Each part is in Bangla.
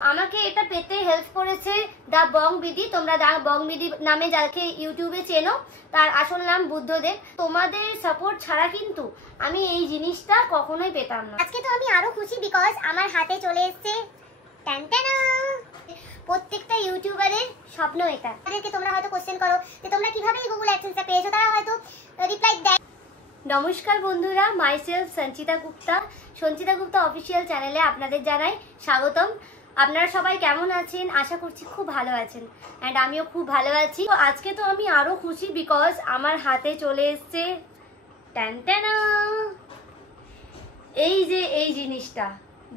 আমাকে এটা পেতে হেল্প করেছে দা বং বিডি। তোমরা দা বং বিডি নামে যাকে ইউটিউবে চেনো, তার আসল নাম বুদ্ধদেব। তোমাদের সাপোর্ট ছাড়া কিন্তু আমি এই জিনিসটা কখনোই পেতাম না। আজকে তো আমি আরো খুশি বিকজ আমার হাতে চলে এসেছে টানটানা। প্রত্যেকটা ইউটিউবারের স্বপ্ন এটা। তাদেরকে তোমরা হয়তো কোশ্চেন করো যে তোমরা কিভাবে এই গুগল অ্যাডসেন্সটা পেয়েছো, তারা হয়তো রিপ্লাই দেয়। নমস্কার বন্ধুরা, মাইসেলফ সঞ্চিতা গুপ্তা, সঞ্চিতা গুপ্তা অফিসিয়াল চ্যানেলে আপনাদের জানাই স্বাগতম। আপনারা সবাই কেমন আছেন? আশা করছি খুব ভালো আছেন, অ্যান্ড আমিও খুব ভালো আছি। তো আজকে তো আমি আরো খুশি বিকজ আমার হাতে চলে এসছে টানটানা এই জিনিসটা।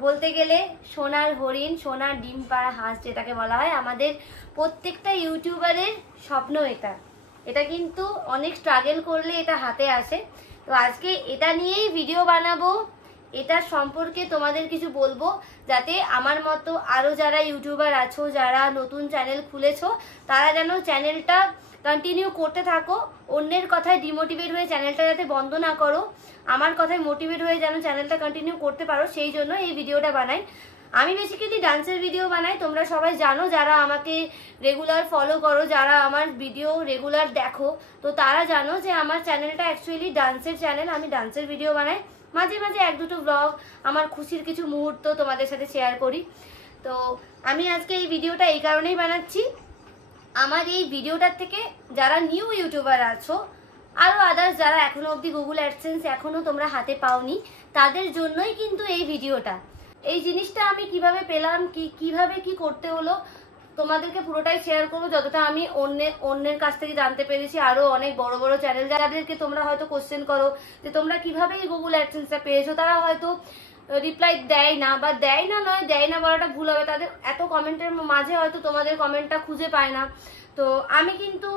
বলতে গেলে সোনার হরিণ, সোনার ডিম পাড়া হাঁস যেটাকে বলা হয়, আমাদের প্রত্যেকটা ইউটিউবারের স্বপ্ন এটা। এটা কিন্তু অনেক স্ট্রাগল করলে এটা হাতে আসে। তো আজকে এটা নিয়েই ভিডিও বানাবো, এটার সম্পর্কে তোমাদের কিছু বলবো, যাতে আমার মতো আরো যারা ইউটিউবার আছো, যারা নতুন চ্যানেল খুলেছো, তারা যেন চ্যানেলটা কন্টিনিউ করতে থাকো। অন্যের কথায় ডিমোটিভেট হয়ে চ্যানেলটা যাতে বন্ধ না করো, আমার কথায় মোটিভেট হয়ে যেন চ্যানেলটা কন্টিনিউ করতে পারো, সেই জন্য এই ভিডিওটা বানাই। আমি বেসিক্যালি ডান্সের ভিডিও বানাই। তোমরা সবাই জানো, যারা আমাকে রেগুলার ফলো করো, যারা আমার ভিডিও রেগুলার দেখো, তো তারা জানো যে আমার চ্যানেলটা অ্যাকচুয়ালি ডান্সের চ্যানেল। আমি ডান্সের ভিডিও বানাই, মাঝে মাঝে এক দুটো ব্লগ, আমার খুশির কিছু মুহূর্ত তোমাদের সাথে শেয়ার করি। তো আমি আজকে এই ভিডিওটা এই কারণেই বানাচ্ছি, আমার এই ভিডিওটার থেকে যারা নিউ ইউটিউবার আছো, আরও আদার্স যারা এখনো অবধি গুগল অ্যাডসেন্স এখনো তোমরা হাতে পাওনি, তাদের জন্যই কিন্তু এই ভিডিওটা। এই জিনিসটা আমি কিভাবে পেলাম, কিভাবে কি করতে হলো, তোমাদেরকে পুরোটাই শেয়ার করবো, যতটা আমি অন্যের কাছ থেকে জানতে পেরেছি। আরো অনেক বড় বড় চ্যানেল যাদেরকে তোমরা হয়তো কোশ্চেন করো যে তোমরা কিভাবে এই গুগল অ্যাডসেন্সটা পেয়েছো, তারা হয়তো রিপ্লাই দেয় না, বা দেয় না বলাটা ভুল হবে, তাদের এত কমেন্টের মাঝে হয়তো তোমাদের কমেন্টটা খুঁজে পায় না। তো আমি কিন্তু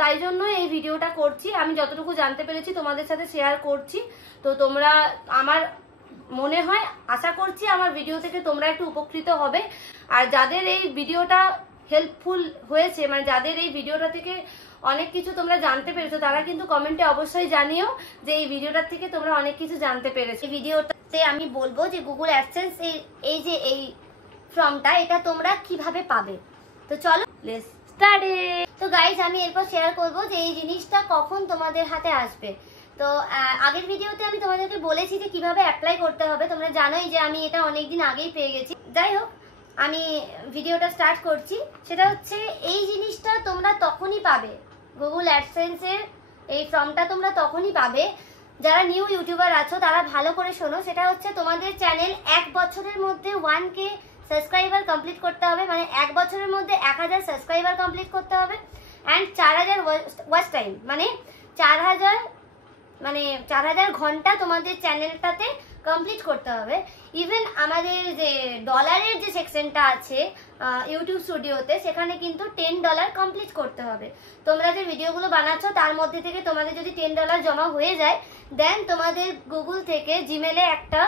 তাই জন্য এই ভিডিওটা করছি, আমি যতটুকু জানতে পেরেছি তোমাদের সাথে শেয়ার করছি। তো তোমরা, আমার মনে হয়, আশা করছি আমার ভিডিও থেকে তোমরা একটু উপকৃত হবে। আর যাদের এই ভিডিওটা হেল্পফুল হয়েছে, মানে যাদের এই ভিডিওটা থেকে অনেক কিছু তোমরা জানতে পেরেছো, তারা কিন্তু কমেন্টে অবশ্যই জানিও যে এই ভিডিওটার থেকে তোমরা অনেক কিছু জানতে পেরেছো। এই ভিডিওটাতে আমি বলবো যে গুগল অ্যাডসেন্স এই ফর্মটা, এটা তোমরা কিভাবে পাবে। তো চলো লেটস স্টার্ট ইট। তো গাইস, আমি এরপর শেয়ার করবো যে এই জিনিসটা কখন তোমাদের হাতে আসবে। তো আগের ভিডিওতে আমি তোমাদেরকে বলেছি যে কিভাবে অ্যাপ্লাই করতে হবে। তোমরা জানোই যে আমি এটা অনেকদিন আগেই পেয়ে গেছি। যাই হোক, আমি ভিডিওটা স্টার্ট করছি। সেটা হচ্ছে, এই জিনিসটা তোমরা তখনই পাবে, গুগল অ্যাডসেন্সের এই ফর্মটা তোমরা তখনই পাবে যারা নিউ ইউটিউবার আছো। তারা ভালো করে শোনো। সেটা হচ্ছে, তোমাদের চ্যানেল 1 বছরের মধ্যে 1K সাবস্ক্রাইবার কমপ্লিট করতে হবে, মানে 1 বছরের মধ্যে 1000 সাবস্ক্রাইবার কমপ্লিট করতে হবে, অ্যান্ড 4000 ওয়াচ টাইম, মানে 4000 ঘন্টা তোমাদের চ্যানেলটাতে কমপ্লিট করতে হবে। ইভেন আমাদের যে ডলারের যে সেকশনটা আছে ইউটিউব স্টুডিওতে, সেখানে কিন্তু $10 কমপ্লিট করতে হবে। তোমরা যে ভিডিওগুলো বানাচ্ছ তার মধ্যে থেকে তোমাদের যদি $10 জমা হয়ে যায়, দেন তোমাদের গুগল থেকে জিমেলে একটা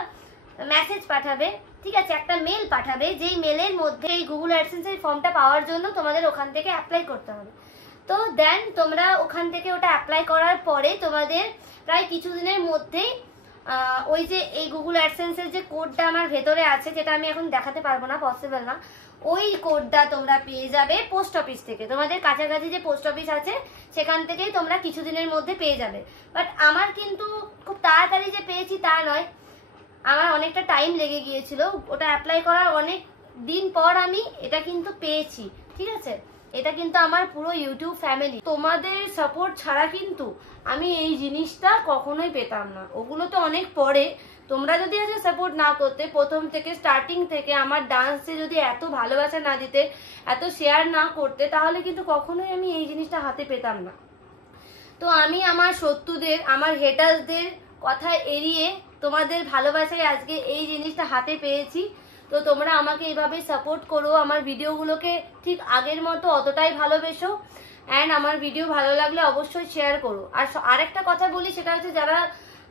মেসেজ পাঠাবে, ঠিক আছে, একটা মেল পাঠাবে, যেই মেলের মধ্যে এই গুগল অ্যাডসেন্সের ফর্মটা পাওয়ার জন্য তোমাদের ওখান থেকে অ্যাপ্লাই করতে হবে। তো দেন তোমরা ওখান থেকে ওটা অ্যাপ্লাই করার পরে তোমাদের প্রায় কিছুদিনের মধ্যেই ওই যে এই গুগল অ্যাডসেন্সের যে কোডটা আমার ভেতরে আছে, যেটা আমি এখন দেখাতে পারবো না, পসিবল না, ওই কোডটা তোমরা পেয়ে যাবে পোস্ট অফিস থেকে। তোমাদের কাছাকাছি যে পোস্ট অফিস আছে সেখান থেকেই তোমরা কিছুদিনের মধ্যে পেয়ে যাবে। বাট আমার কিন্তু খুব তাড়াতাড়ি যে পেয়েছি তা নয়, আমার অনেকটা টাইম লেগে গিয়েছিল। ওটা অ্যাপ্লাই করার অনেক দিন পর আমি এটা কিন্তু পেয়েছি, ঠিক আছে। এটা কিন্তু আমার পুরো ইউটিউব ফ্যামিলি, তোমাদের সাপোর্ট ছাড়া কিন্তু আমি এই জিনিসটা কখনোই পেতাম না। ওগুলো তো অনেক পরে, তোমরা যদি আজকে সাপোর্ট না করতে, প্রথম থেকে স্টার্টিং থেকে আমার ডান্সে যদি এত ভালোবাসা না দিতে, এত শেয়ার না করতে, তাহলে কিন্তু কখনোই আমি এই জিনিসটা হাতে পেতাম না। তো আমি আমার শত্রুদের, আমার হেটার্সদের কথা এড়িয়ে তোমাদের ভালোবাসায় আজকে এই জিনিসটা হাতে পেয়েছি। তো তোমরা আমাকে এইভাবে সাপোর্ট করো, আমার ভিডিওগুলোকে ঠিক আগের মতো অতটাই ভালোবেসো, অ্যান্ড আমার ভিডিও ভালো লাগলে অবশ্যই শেয়ার করো। আর আরেকটা কথা বলি, সেটা হচ্ছে, যারা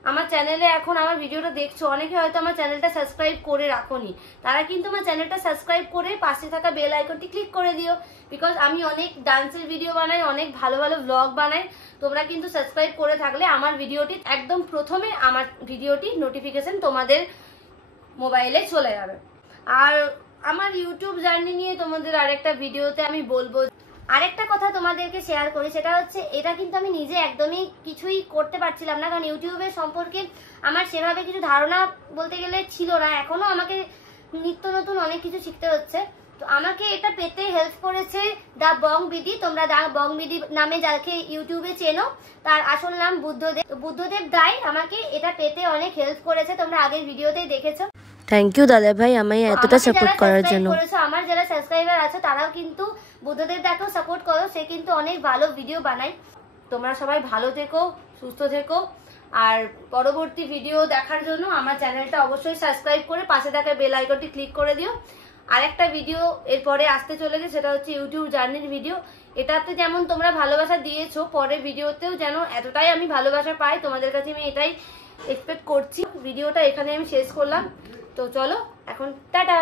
আমার চ্যানেলে এখন আমার ভিডিওটা দেখছো, অনেকে হয়তো আমার চ্যানেলটা সাবস্ক্রাইব করে রাখোনি, তারা কিন্তু আমার চ্যানেলটা সাবস্ক্রাইব করে পাশে থাকা বেল আইকনটি ক্লিক করে দিও। বিকজ আমি অনেক ডান্সের ভিডিও বানাই, অনেক ভালো ভালো ব্লগ বানাই। তোমরা কিন্তু সাবস্ক্রাইব করে থাকলে আমার ভিডিওটি একদম প্রথমে, আমার ভিডিওটি নোটিফিকেশন তোমাদের মোবাইলে চলে যাবে। আর আমার ইউটিউব জার্নি নিয়ে তোমাদের আরেকটা ভিডিওতে আমি বলবো। আরেকটা কথা তোমাদেরকে শেয়ার করি, সেটা হচ্ছে এটা কিন্তু আমি নিজে একদমই কিছুই করতে পারছিলাম না, কারণ ইউটিউবের সম্পর্কে আমার সেভাবে কিছু ধারণা বলতে গেলে ছিল না। এখনো আমাকে নিত্য নতুন অনেক কিছু শিখতে হচ্ছে। তো আমাকে এটা পেতে হেল্প করেছে দা বং বিডি। তোমরা দা বং বিডি নামে যাকে ইউটিউবে চেনো, তার আসল নাম বুদ্ধদেব। বুদ্ধদেব দাই আমাকে এটা পেতে অনেক হেল্প করেছে, তোমরা আগের ভিডিওতেই দেখেছো। থ্যাংক ইউ দাদা ভাই আমায় এতটা সাপোর্ট করার জন্য। আমার যারা সাবস্ক্রাইবার আছে তারাও কিন্তু বুদ্ধদেব দাকেও সাপোর্ট করো, সে কিন্তু অনেক ভালো ভিডিও বানায়। তোমরা সবাই ভালো থেকো, সুস্থ থেকো, আর পরবর্তী ভিডিও দেখার জন্য আমার চ্যানেলটা অবশ্যই সাবস্ক্রাইব করে পাশে থাকা বেল আইকনটি ক্লিক করে দিও। আরেকটা ভিডিও এরপরে আসতে চলেছে, সেটা হচ্ছে ইউটিউব জার্নির ভিডিও। এটাতে যেমন তোমরা ভালোবাসা দিয়েছো, পরের ভিডিওতেও যেন এতটাই আমি ভালোবাসা পাই, তোমাদের কাছে আমি এটাই এক্সপেক্ট করছি। ভিডিওটা এখানে আমি শেষ করলাম। তো চলো এখন টাটা।